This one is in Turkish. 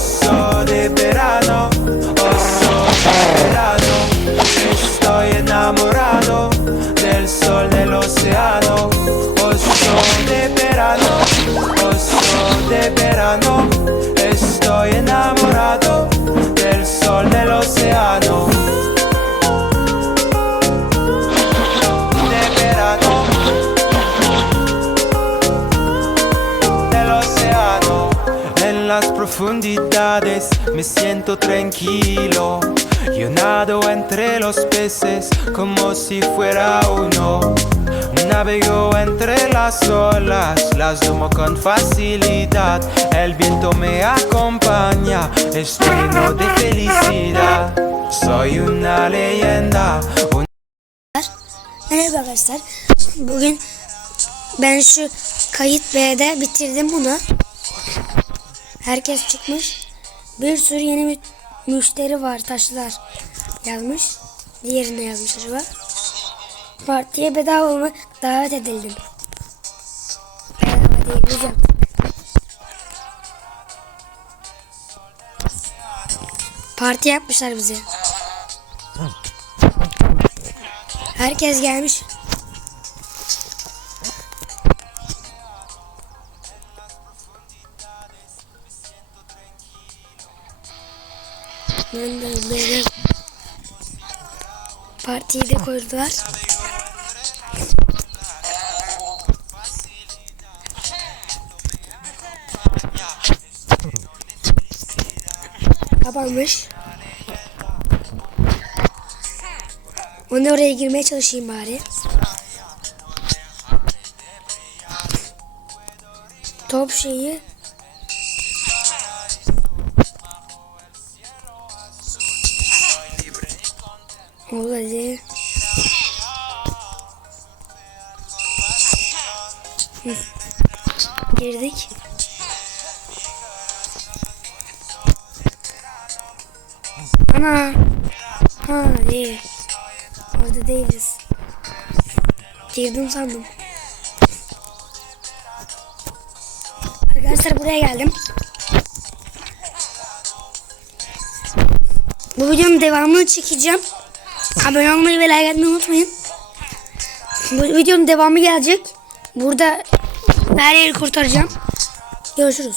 Oso de verano, oso de verano. Estoy enamorado del sol del océano. Oso de verano, oso de verano. Estoy enamorado profundidades me siento tranquilo. Yo nado entre los peces como si fuera uno. Navego entre las olas, las domo con facilidad. El viento me acompaña, estoy lleno de felicidad. Soy una leyenda, un Merhaba arkadaşlar. Bugün ben şu kayıt B'de bitirdim bunu. Herkes çıkmış. Bir sürü yeni mü- müşteri var taşlar yazmış. Diğerine yazmış acaba. Partiye bedava olma davet edildim. Bedava değil hocam. Parti yapmışlar bize. Herkes gelmiş. Böyle partiyi de koydular. Kapanmış. De oraya girmeye çalışayım bari. Top şeyi Ol hadi. Hı. Girdik. Ana. Ha değil. Orada değiliz. Girdim sandım. Arkadaşlar buraya geldim. Bu videonun devamını çekeceğim. Abone olmayı ve like atmayı unutmayın. Bu videonun devamı gelecek. Burada her yeri kurtaracağım. Görüşürüz.